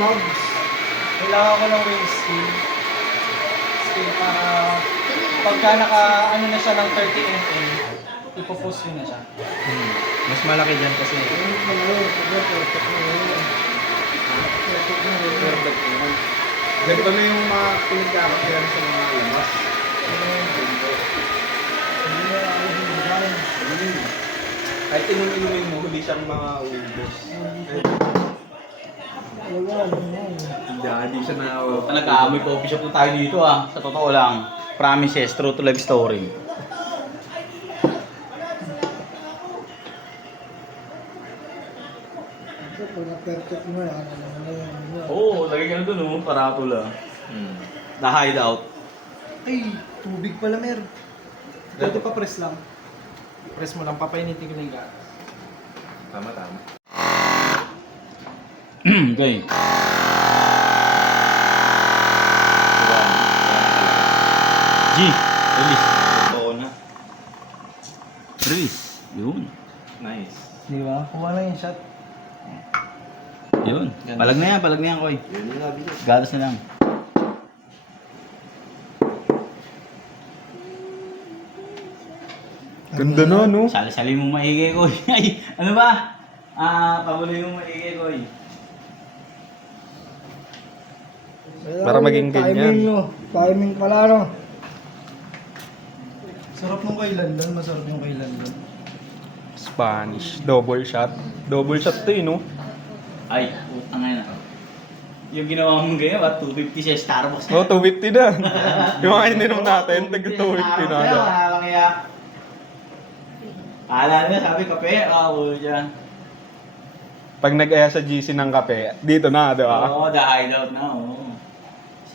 mags. Kailangan ko ng wing skill. Skill para pagka ano na siya ng 30 mm, ipopost ko na siya. Mas malaki dyan kasi. Ayun pala yun. Perfect na yun. Perfect na yun. Perfect naman. Ganito na yung mga pinagkakakilan sa mga lamas. Hindi na ayos yung design. Kahit inumin mo, huli siyang mga windows. Wala, ano. Hindi siya na... Talaga, may coffee shop na tayo dito ah. Sa totoo lang. Promises, true to life story. Ito, pag na-perfect mo yan, ano na yan. Oo, lagay ka na dun oh, paratula. The hideout. Ay, tubig pala mer. Dito pa press lang. Press mo lang, papainitin ko na yung gas. Tama. Okay. G, release. Totoo na. Release. Yun. Nice. Di ba? Kuha lang yung shot. Yun. Palag na yan, Koy. Yun yung labi ko. Gatas na lang. Ganda na, no? Sali-sali mo maigi, Koy. Ay, ano ba? Pamuloy mo maigi, Koy. Para maging ganyan. Timing, no? Timing pala, no? Sarap nung kailan lang, masarap yung kailan lang. Spanish. Double shot. Double shot to, no? Ay, putang ina. Yung ginawa mong ganyan, ba? 250 sa Starbucks. Oh, 250 na. Yung mga ininom natin, tag 250 na. Kaya, wala kaya. Akala nila, sabi kape, ulo dyan. Pag nag-aya sa GC ng kape, dito na, di ba? Oo, the hideout na, oo.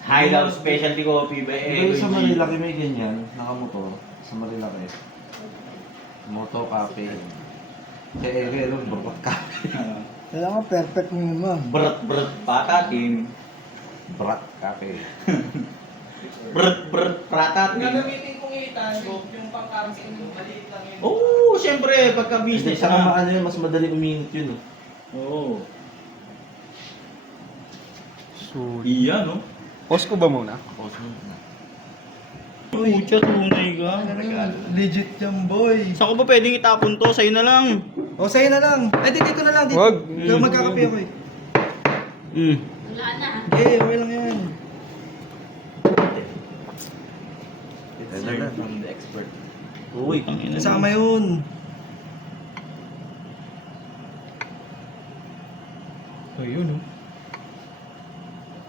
Hideout specialty coffee by Pero sa G. Marilaki may ganyan, nakamotor. Sa Marilaki. Moto cafe. Kaya Erero, burot cafe. Kailangan perfect mo naman. Brot patatin. Brat cafe. Brot patatin. Gagamitin kong itan, yung pang-camping, maliit lang yun. Oo, syempre, pagka Hindi, business saka na. ano yun, mas madali uminit yun eh. Oo. So, Iya, no? pause ko ba muna? Tapos na. Pucha, tunay ka. Legit yan, boy. Saan ko ba pwedeng itapon to? Sa'yo na lang. O, sa'yo na lang. Ay, dito na lang. Dito. Wag. Kaya magkakape ako eh. Wala na. Eh, okay lang yan. Ito na. from the expert. Uy, Kasama yun. Ayun, oh.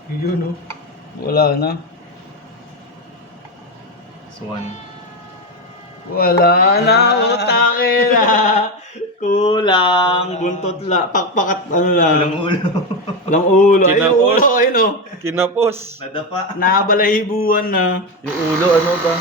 Ayun, oh. Wala na. Swan. Wala na, utake na. Kulang, buntot la, pakpakat ano lang. Walang ulo. Walang ulo. Ayun yung Kinapos. ulo, ayun o. Kinapos. Nakabalahibuan na. Yung ulo, ano ba?